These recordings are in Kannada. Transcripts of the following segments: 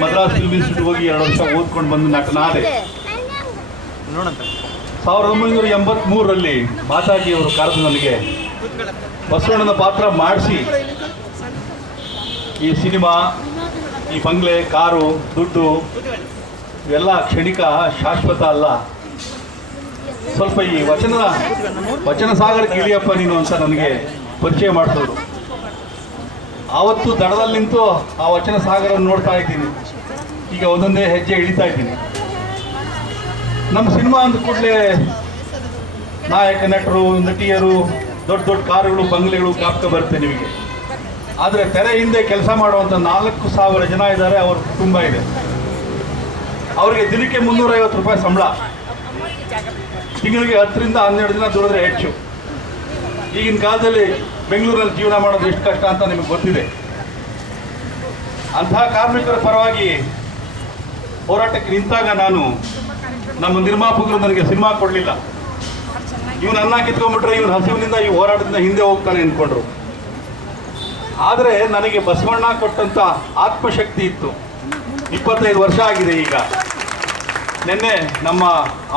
ಮದ್ರಾಸ್ ಫಿಲ್ಮ್ ಇನ್ಸ್ಟಿಟ್ಯೂಟ್ ಹೋಗಿ 2 ವರ್ಷ ಓದ್ಕೊಂಡು ಬಂದು ನಟನಾದೆ. 1983ರಲ್ಲಿ ಮಾತಾಜಿಯವರು ಕರೆದು ನನಗೆ ಬಸವಣ್ಣನ ಪಾತ್ರ ಮಾಡಿಸಿ, ಈ ಸಿನಿಮಾ, ಈ ಬಂಗ್ಲೆ, ಕಾರು, ದುಡ್ಡು ಇವೆಲ್ಲ ಕ್ಷಣಿಕ, ಶಾಶ್ವತ ಅಲ್ಲ, ಸ್ವಲ್ಪ ಈ ವಚನ ಸಾಗರಕ್ಕೆ ಇಳಿಯಪ್ಪ ನೀನು ಅಂತ ನನಗೆ ಪರಿಚಯ ಮಾಡಿಸೋರು. ಆವತ್ತು ದಡದಲ್ಲಿ ನಿಂತು ಆ ವಚನ ಸಾಗರ ನೋಡ್ತಾ ಇದ್ದೀನಿ. ಈಗ ಒಂದೊಂದೇ ಹೆಜ್ಜೆ ಇಳಿತಾ ಇದ್ದೀನಿ. ನಮ್ಮ ಸಿನಿಮಾ ಅಂದ ಕೂಡಲೇ ನಾಯಕ ನಟರು, ನಟಿಯರು, ದೊಡ್ಡ ದೊಡ್ಡ ಕಾರುಗಳು, ಬಂಗ್ಲೆಗಳು ಜ್ಞಾಪಕ ಬರುತ್ತೆ ನಿಮಗೆ. ಆದರೆ ತೆರೆ ಹಿಂದೆ ಕೆಲಸ ಮಾಡುವಂಥ 4,000 ಜನ ಇದ್ದಾರೆ. ಅವ್ರ ಕುಟುಂಬ ಇದೆ. ಅವರಿಗೆ ದಿನಕ್ಕೆ 350 ರೂಪಾಯಿ ಸಂಬಳ. ತಿಂಗಳಿಗೆ 10 ರಿಂದ 12 ದಿನ ದುಡಿದ್ರೆ ಹೆಚ್ಚು. ಈಗಿನ ಕಾಲದಲ್ಲಿ ಬೆಂಗಳೂರಲ್ಲಿ ಜೀವನ ಮಾಡೋದು ಎಷ್ಟು ಕಷ್ಟ ಅಂತ ನಿಮಗೆ ಗೊತ್ತಿದೆ. ಅಂತಹ ಕಾರ್ಮಿಕರ ಪರವಾಗಿ ಹೋರಾಟಕ್ಕೆ ನಿಂತಾಗ ನಾನು, ನಮ್ಮ ನಿರ್ಮಾಪಕರು ನನಗೆ ಸಿನಿಮಾ ಕೊಡಲಿಲ್ಲ. ಇವನು ಅನ್ನ ಕಿತ್ಕೊಂಡ್ಬಿಟ್ರೆ ಇವನು ಹಸಿವಿನಿಂದ ಈ ಹೋರಾಟದಿಂದ ಹಿಂದೆ ಹೋಗ್ತಾನೆ ಅಂದ್ಕೊಂಡ್ರು. ಆದರೆ ನನಗೆ ಬಸವಣ್ಣ ಕೊಟ್ಟಂಥ ಆತ್ಮಶಕ್ತಿ ಇತ್ತು. 25 ವರ್ಷ ಆಗಿದೆ ಈಗ. ನಿನ್ನೆ ನಮ್ಮ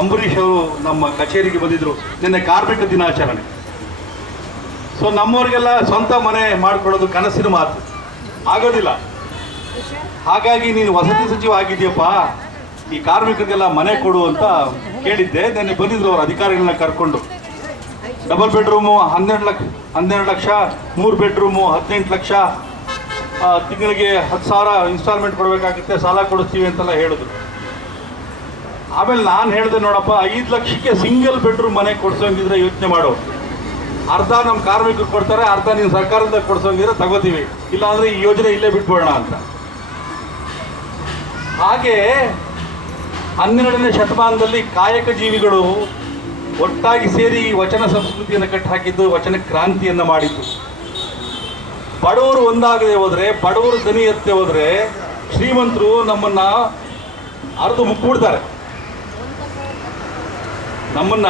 ಅಂಬರೀಷ್ ಅವರು ನಮ್ಮ ಕಚೇರಿಗೆ ಬಂದಿದ್ದರು. ನಿನ್ನೆ ಕಾರ್ಮಿಕ ದಿನಾಚರಣೆ. ಸೊ ನಮ್ಮವ್ರಿಗೆಲ್ಲ ಸ್ವಂತ ಮನೆ ಮಾಡಿಕೊಳ್ಳೋದು ಕನಸಿನ ಮಾತು, ಆಗೋದಿಲ್ಲ. ಹಾಗಾಗಿ ನೀನು ವಸತಿ ಸಚಿವ ಆಗಿದೆಯಪ್ಪ, ಈ ಕಾರ್ಮಿಕರಿಗೆಲ್ಲ ಮನೆ ಕೊಡು ಅಂತ ಕೇಳಿದ್ದೆ. ನಿನ್ನೆ ಬಂದಿದ್ರು ಅವರು ಅಧಿಕಾರಿಗಳನ್ನ ಕರ್ಕೊಂಡು. Double bedroom 12 lakh, 3 bedroom 18 lakh, ತಿಂಗಳಿಗೆ 10,000 ಇನ್ಸ್ಟಾಲ್ಮೆಂಟ್ ಕೊಡಬೇಕಾಗುತ್ತೆ, ಸಾಲ ಕೊಡಿಸ್ತೀವಿ ಅಂತೆಲ್ಲ ಹೇಳಿದ್ರು. ಆಮೇಲೆ ನಾನು ಹೇಳಿದೆ, ನೋಡಪ್ಪ, 5 ಲಕ್ಷಕ್ಕೆ ಸಿಂಗಲ್ ಬೆಡ್ರೂಮ್ ಮನೆ ಕೊಡ್ಸೋಂಗಿದ್ರೆ ಯೋಚನೆ ಮಾಡು. ಅರ್ಧ ನಮ್ಮ ಕಾರ್ಮಿಕರು ಕೊಡ್ತಾರೆ, ಅರ್ಧ ನೀವು ಸರ್ಕಾರದಿಂದ ಕೊಡ್ಸೋಂಗಿದ್ರೆ ತಗೋತೀವಿ, ಇಲ್ಲಾಂದರೆ ಈ ಯೋಜನೆ ಇಲ್ಲೇ ಬಿಟ್ಬಿಡೋಣ ಅಂತ. ಹಾಗೆ 12ನೇ ಶತಮಾನದಲ್ಲಿ ಕಾಯಕ ಜೀವಿಗಳು ಒಟ್ಟಾಗಿ ಸೇರಿ ಈ ವಚನ ಸಂಸ್ಕೃತಿಯನ್ನು ಕಟ್ಟಿಹಾಕಿದ್ದು, ವಚನ ಕ್ರಾಂತಿಯನ್ನು ಮಾಡಿದ್ದು. ಬಡವರು ಒಂದಾಗದೆ ಹೋದರೆ, ಬಡವರು ದನಿ ಎತ್ತೆ ಹೋದರೆ, ಶ್ರೀಮಂತರು ನಮ್ಮನ್ನ ಅರ್ದು ಮುಕ್ಬಿಡ್ತಾರೆ. ನಮ್ಮನ್ನ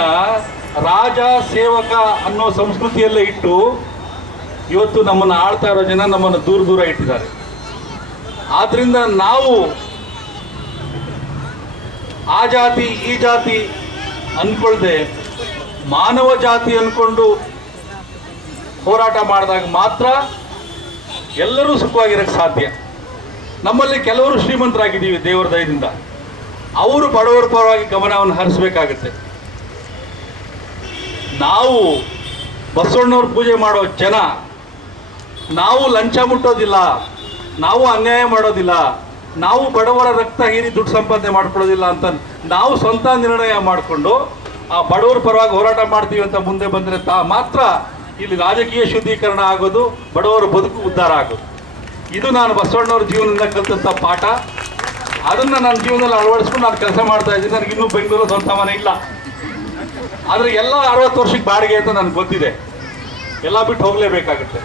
ರಾಜ ಸೇವಕ ಅನ್ನೋ ಸಂಸ್ಕೃತಿಯಲ್ಲೇ ಇಟ್ಟು ಇವತ್ತು ನಮ್ಮನ್ನು ಆಳ್ತಾ ಇರೋ ಜನ ನಮ್ಮನ್ನು ದೂರ ದೂರ ಇಟ್ಟಿದ್ದಾರೆ. ಆದ್ರಿಂದ ನಾವು ಆ ಜಾತಿ ಈ ಜಾತಿ ಅಂದ್ಕೊಳ್ದೆ ಮಾನವ ಜಾತಿ ಅಂದ್ಕೊಂಡು ಹೋರಾಟ ಮಾಡಿದಾಗ ಮಾತ್ರ ಎಲ್ಲರೂ ಸುಖವಾಗಿರಕ್ಕೆ ಸಾಧ್ಯ. ನಮ್ಮಲ್ಲಿ ಕೆಲವರು ಶ್ರೀಮಂತರಾಗಿದ್ದೀವಿ ದೇವರ ದಯದಿಂದ, ಅವರು ಬಡವರ ಪರವಾಗಿ ಗಮನವನ್ನು ಹರಿಸಬೇಕಾಗುತ್ತೆ. ನಾವು ಬಸವಣ್ಣವ್ರ ಪೂಜೆ ಮಾಡೋ ಜನ, ನಾವು ಲಂಚ ಮುಟ್ಟೋದಿಲ್ಲ, ನಾವು ಅನ್ಯಾಯ ಮಾಡೋದಿಲ್ಲ, ನಾವು ಬಡವರ ರಕ್ತ ಹೀರಿ ದುಡ್ಡು ಸಂಪಾದನೆ ಮಾಡ್ಕೊಳ್ಳೋದಿಲ್ಲ ಅಂತ ನಾವು ಸ್ವಂತ ನಿರ್ಣಯ ಮಾಡಿಕೊಂಡು ಆ ಬಡವರ ಪರವಾಗಿ ಹೋರಾಟ ಮಾಡ್ತೀವಿ ಅಂತ ಮುಂದೆ ಬಂದರೆ ಮಾತ್ರ ಇಲ್ಲಿ ರಾಜಕೀಯ ಶುದ್ಧೀಕರಣ ಆಗೋದು, ಬಡವರ ಬದುಕು ಉದ್ಧಾರ ಆಗೋದು. ಇದು ನಾನು ಬಸವಣ್ಣವ್ರ ಜೀವನದಿಂದ ಕಲಿತಂಥ ಪಾಠ. ಅದನ್ನು ನನ್ನ ಜೀವನದಲ್ಲಿ ಅಳವಡಿಸ್ಕೊಂಡು ನಾನು ಕೆಲಸ ಮಾಡ್ತಾ ಇದ್ದೀನಿ. ನನಗಿನ್ನೂ ಬೆಂಗಳೂರು ಸ್ವಂತ ಮನೆ ಇಲ್ಲ, ಆದರೆ ಎಲ್ಲ 60 ವರ್ಷಕ್ಕೆ ಬಾಡಿಗೆ ಅಂತ ನನಗೆ ಗೊತ್ತಿದೆ. ಎಲ್ಲ ಬಿಟ್ಟು ಹೋಗಲೇಬೇಕಾಗುತ್ತೆ.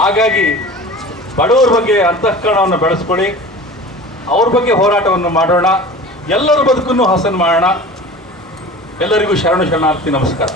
ಹಾಗಾಗಿ ಬಡವರ ಬಗ್ಗೆ ಅಂತಃಕರಣವನ್ನು ಬೆಳೆಸ್ಕೊಳ್ಳಿ, ಅವ್ರ ಬಗ್ಗೆ ಹೋರಾಟವನ್ನು ಮಾಡೋಣ, ಎಲ್ಲರ ಬದುಕನ್ನು ಹಸನು ಮಾಡೋಣ. ಎಲ್ಲರಿಗೂ ಶರಣಾರ್ಥಿ. ನಮಸ್ಕಾರ.